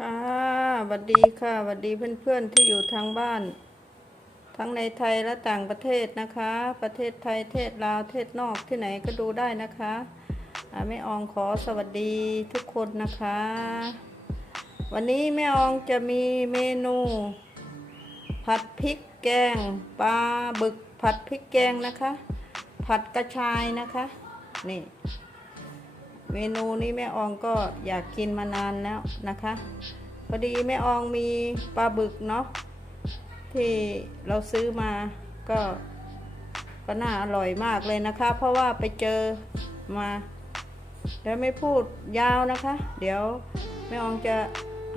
ค่ะสวัสดีค่ะสวัสดีเพื่อนๆที่อยู่ทางบ้าน ทั้งในไทยและต่างประเทศนะคะ ประเทศไทยเทศลาวเทศนอกที่ไหนก็ดูได้นะคะแม่อองขอสวัสดีทุกคนนะคะ วันนี้แม่อองจะมีเมนู ผัดพริกแกงปลาบึกผัดพริกแกงนะคะ ผัดกระชายนะคะ นี่ เมนูนี้แม่อองก็อยากกินมานานแล้วนะคะ พอดีแม่อองมีปลาบึกเนาะที่เราซื้อมาก็ก็น่าอร่อยมากเลยนะคะ เพราะว่าไปเจอมาเดี๋ยวไม่พูดยาวนะคะ เดี๋ยวแม่อองจะ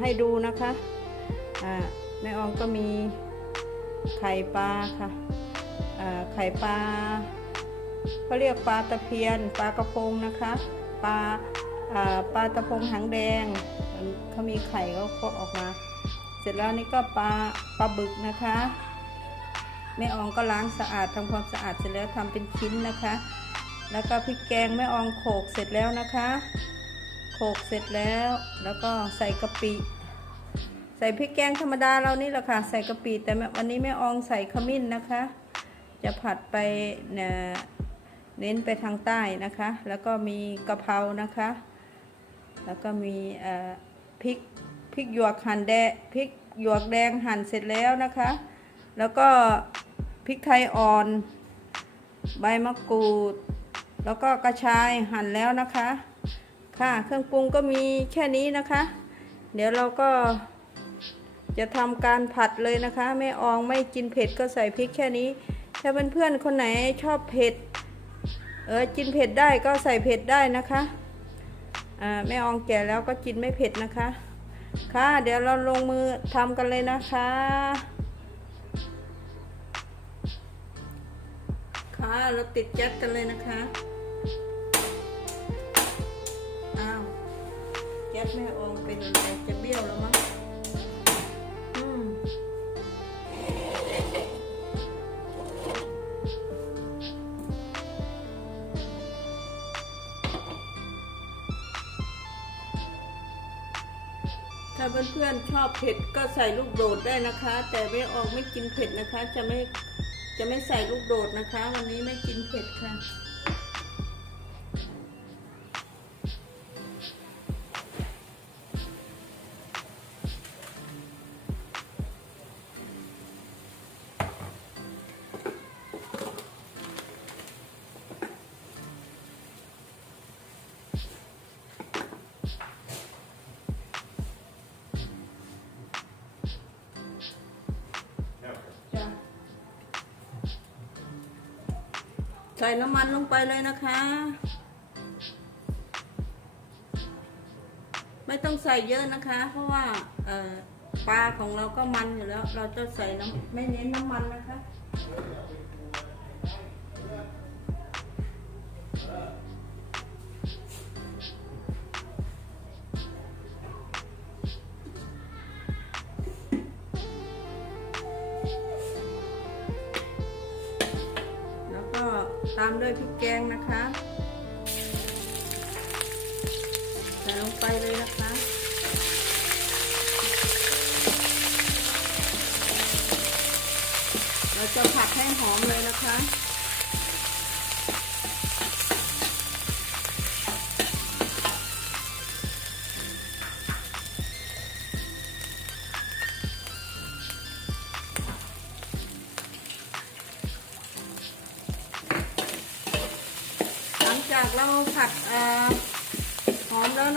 ให้ดูนะคะอ่าแม่อองก็มีไข่ปลาค่ะไข่ปลาเขาเรียกปลาตะเพียนปลากระพงนะคะ ปลาปลาตะพงหางแดงเขามีไข่เขาก็ออกมา เสร็จแล้วนี่ก็ปลาปลาบึกนะคะแม่อองก็ล้างสะอาดทำความสะอาดเสร็จแล้วทำเป็นชิ้นนะคะ แล้วก็พริกแกงแม่อองโขกเสร็จแล้วนะคะโขกเสร็จแล้ว แล้วก็ใส่กะปิใส่พริกแกงธรรมดาเรานี่แหละค่ะ ใส่กะปิแต่วันนี้แม่อองใส่ขมิ้นนะคะ จะผัดไปเนี่ย เน้นไปทางใต้นะคะ แล้วก็มีกะเพรานะคะ แล้วก็มีพริกพริกหยวกหั่นแดงพริกหยวกแดงหั่นเสร็จแล้วนะคะ แล้วก็พริกไทยอ่อน ใบมะกรูด แล้วก็กระชายหั่นแล้วนะคะ ค่ะเครื่องปรุงก็มีแค่นี้นะคะ เดี๋ยวเราก็จะทำการผัดเลยนะคะแม่อองไม่กินเผ็ดก็ใส่พริกแค่นี้ ถ้าเพื่อนๆคนไหนชอบเผ็ด เออกินเผ็ดได้ก็ใส่เผ็ดได้นะคะอ่าแม่อองแก่แล้วก็กินไม่เผ็ดนะคะ ค่ะ เดี๋ยวเราลงมือทำกันเลยนะคะ ค่ะเราติดแก๊สกันเลยนะคะาเพื่อนๆชอบเผ็ดก็ใส่ลูกโดดได้นะคะ แต่ไม่ออกไม่กินเผ็ดนะคะ จะไม่จะไม่ใส่ลูกโดดนะคะ วันนี้ไม่กินเผ็ดค่ะจ้ะ ส่น้ำมันลงไปเลยนะคะ ไม่ต้องใส่เยอะนะคะ เพราะว่าปลาของเราก็มันอยู่แล้ว เราจะใส่น้ำไม่เน้นน้ำมันนะคะ ตามด้วยพริกแกงนะคะ ใส่ลงไปเลยนะคะเราจะผัดให้หอมเลยนะคะ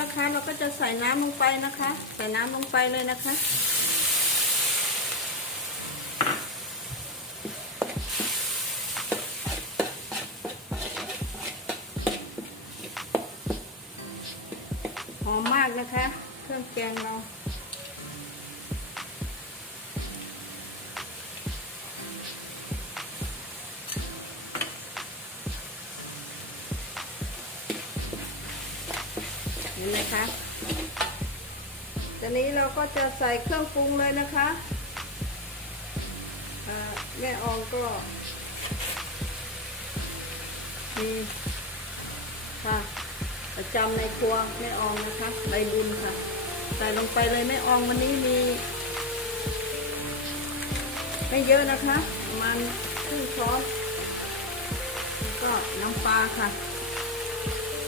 นะคะ เราก็จะใส่น้ำลงไปนะคะ ใส่น้ำลงไปเลยนะคะหอมมากนะคะ เครื่องแกงเรา ห็นไหมคะตอนนี้เราก็จะใส่เครื่องปรุงเลยนะคะแม่อองก็มีค่ะประจำในครัวแม่อองนะคะใบบุญค่ะ ใส่ลงไปเลยแม่อองวันนี้มี ไม่เยอะนะคะ ประมาณครึ่งช้อนแล้วก็น้ำปลาค่ะ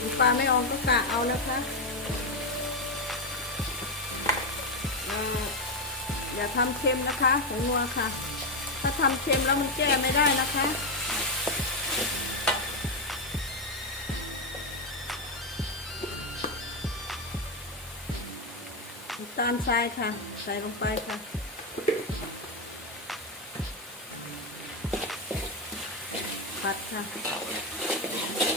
น้ำปลาไม่อองก็กะเอานะคะ อย่าทำเค็มนะคะผงนัวค่ะ ถ้าทำเค็มแล้วมันแก้ไม่ได้นะคะน้ำตาลทรายค่ะ ใส่ลงไปค่ะผัดค่ะ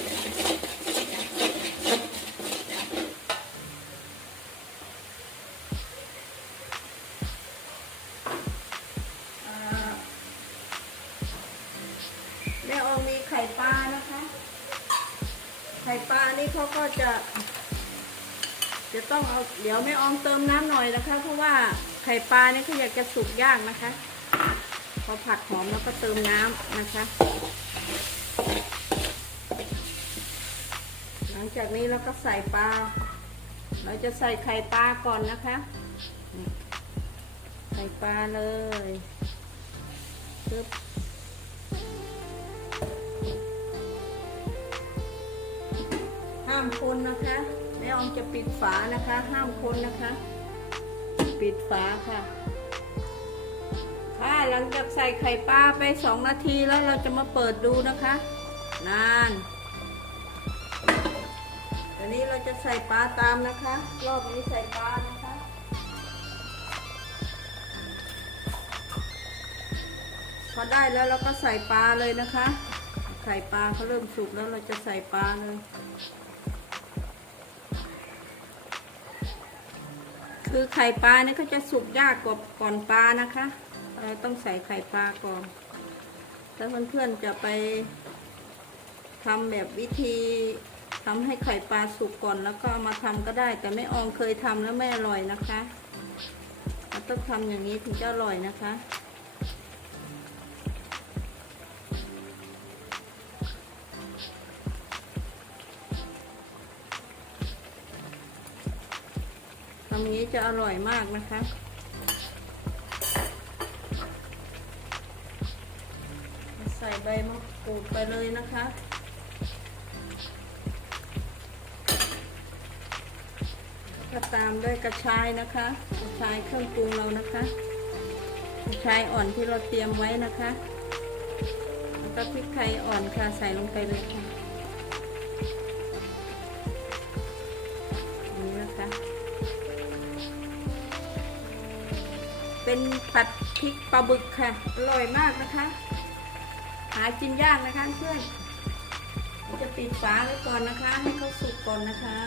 เขาก็จะ จะต้องเอาเดี๋ยวแม่ออมเติมน้ำหน่อยนะคะ เพราะว่าไข่ปลาเนี่ยเขาอยากจะสุกยากนะคะ พอผัดหอมแล้วก็เติมน้ำนะคะ หลังจากนี้เราก็ใส่ปลา เราจะใส่ไข่ปลาก่อนนะคะนี่ใส่ปลาเลยปึ๊บ นะคะแม่ออมจะปิดฝานะคะ ห้ามคนนะคะ ปิดฝาค่ะ ค่ะหลังจากใส่ไข่ปลาไปสองนาทีแล้วเราจะมาเปิดดูนะคะ นานตอนนี้เราจะใส่ปลาตามนะคะ รอบนี้ใส่ปลานะคะพอได้แล้วเราก็ใส่ปลาเลยนะคะไข่ปลาเขาเริ่มสุกแล้วเราจะใส่ปลาเลย คือไข่ปลาเนี่ยเขาจะสุกยากกว่าก่อนปลานะคะเราต้องใส่ไข่ปลาก่อน แล้วเพื่อนๆจะไปทำแบบวิธีทำให้ไข่ปลาสุกก่อนแล้วก็มาทำก็ได้ แต่แม่อองเคยทำแล้วไม่อร่อยนะคะ ต้องทำอย่างนี้ถึงจะอร่อยนะคะ ทำอย่างนี้จะอร่อยมากนะคะ ใส่ใบมะกรูดไปเลยนะคะก็ตามด้วยกระชายนะคะ กระชายเครื่องปรุงเรานะคะ กระชายอ่อนที่เราเตรียมไว้นะคะ แล้วก็พริกไทยอ่อนค่ะใส่ลงไปเลยค่ะ เป็นผัดพริกปลาบึกค่ะ อร่อยมากนะคะ หากินยากนะคะเพื่อนเราจะปิดฝาไว้ก่อนนะคะ ให้เขาสุกก่อนนะคะ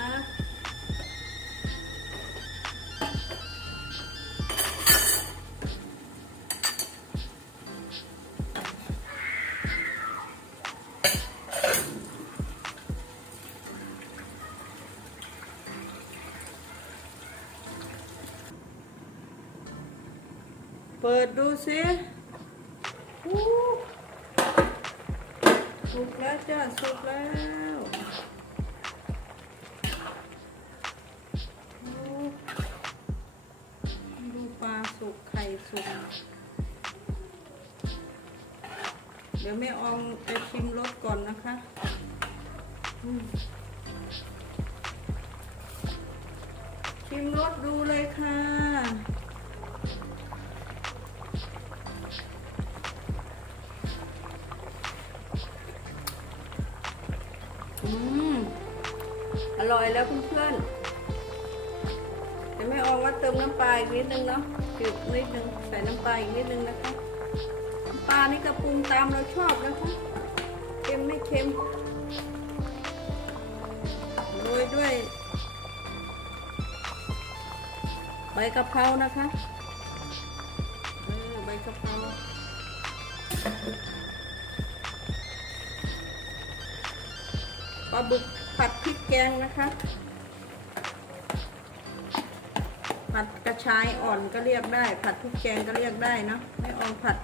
ปิดดูสิอู้สุกแล้วจ้าสุกแล้วดูปลาสุกไข่สุก เดี๋ยวแม่อองไปชิมรสก่อนนะคะชิมรสดูเลยค่ะ อยแล้วเพื่อนๆแต่ไม่ออกว่าเติมน้ำปลาอีกนิดนึงเนาะจืดนิดนึงใส่น้ำปลาอีกนิดนึงนะคะปลานี่ก็ปรุงตามเราชอบนะคะเค็มไม่เค็มโรยด้วยใบกะเพรานะคะเออใบกะเพราปลาบึก ผัดพริกแกงนะคะผัดกระชายอ่อนก็เรียกได้ ผัดพริกแกงก็เรียกได้เนาะไม่อองผัด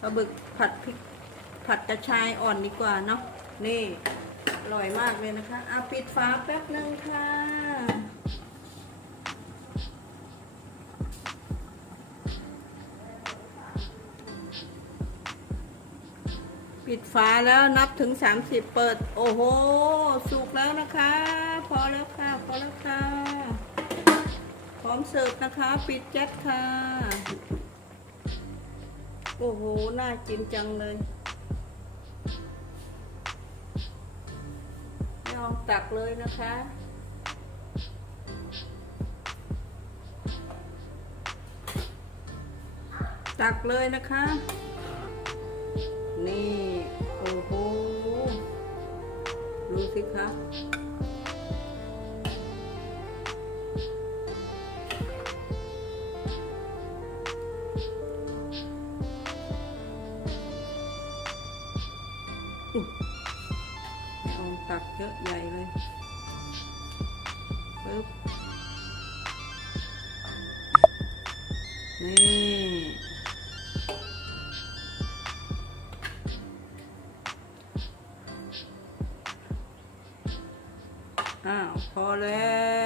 ปลาบึกผัดพริกผัดกระชายอ่อนดีกว่าเนาะนี่อร่อยมากเลยนะคะเอาปิดฝาแป๊บนึงค่ะ ปิดฝาแล้วนับถึง 30 เปิด โอ้โห สุกแล้วนะคะ พอแล้วค่ะ พอแล้วค่ะ พร้อมเสิร์ฟนะคะ ปิดแก๊สค่ะ โอ้โห น่ากินจังเลยยองตักเลยนะคะตักเลยนะคะ ดูสิคะอุ๊ยเอาตั พอแล้ว